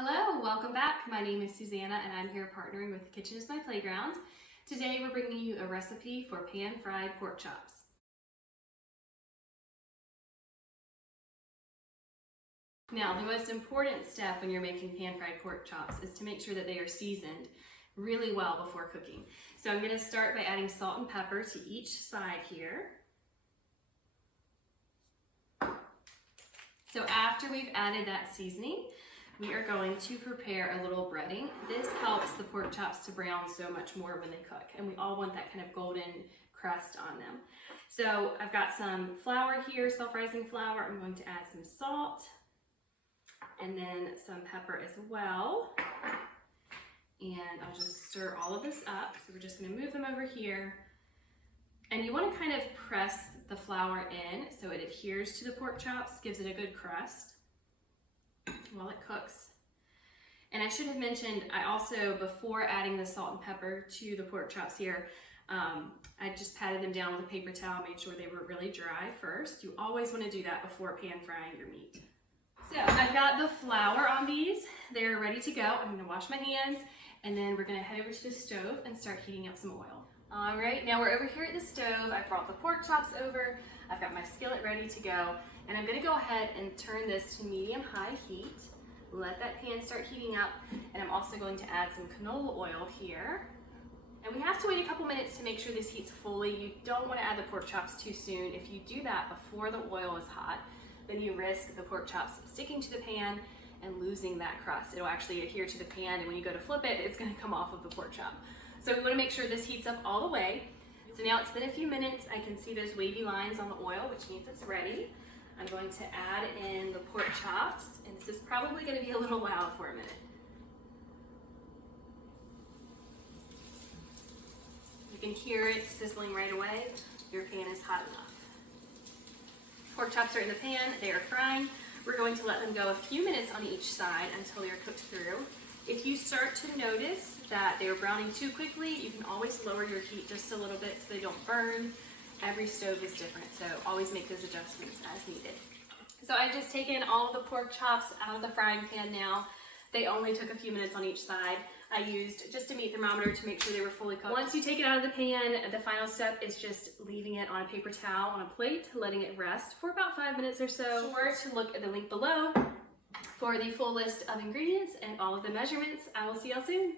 Hello, welcome back. My name is Susanna and I'm here partnering with Kitchen is My Playground. Today we're bringing you a recipe for pan-fried pork chops. Now, the most important step when you're making pan-fried pork chops is to make sure that they are seasoned really well before cooking. So I'm going to start by adding salt and pepper to each side here. So after we've added that seasoning, we are going to prepare a little breading. This helps the pork chops to brown so much more when they cook, and we all want that kind of golden crust on them. So I've got some flour here, self-rising flour. I'm going to add some salt and then some pepper as well. And I'll just stir all of this up. So we're just going to move them over here. And you want to kind of press the flour in so it adheres to the pork chops, gives it a good crust while it cooks. And I should have mentioned, I also, before adding the salt and pepper to the pork chops here, I just patted them down with a paper towel, made sure they were really dry first. You always want to do that before pan frying your meat. So I've got the flour on these. They're ready to go. I'm going to wash my hands and then we're going to head over to the stove and start heating up some oil. All right, now we're over here at the stove. I brought the pork chops over. I've got my skillet ready to go. And I'm gonna go ahead and turn this to medium-high heat. Let that pan start heating up. And I'm also going to add some canola oil here. And we have to wait a couple minutes to make sure this heats fully. You don't wanna add the pork chops too soon. If you do that before the oil is hot, then you risk the pork chops sticking to the pan and losing that crust. It'll actually adhere to the pan, and when you go to flip it, it's gonna come off of the pork chop. So we wanna make sure this heats up all the way. So now it's been a few minutes. I can see those wavy lines on the oil, which means it's ready. I'm going to add in the pork chops, and this is probably gonna be a little loud for a minute. You can hear it sizzling right away. Your pan is hot enough. Pork chops are in the pan, they are frying. We're going to let them go a few minutes on each side until they are cooked through. If you start to notice that they are browning too quickly, you can always lower your heat just a little bit so they don't burn. Every stove is different, so always make those adjustments as needed. So I've just taken all of the pork chops out of the frying pan now. They only took a few minutes on each side. I used just a meat thermometer to make sure they were fully cooked. Once you take it out of the pan, the final step is just leaving it on a paper towel on a plate, letting it rest for about 5 minutes or so. Be sure to look at the link below for the full list of ingredients and all of the measurements. I will see y'all soon.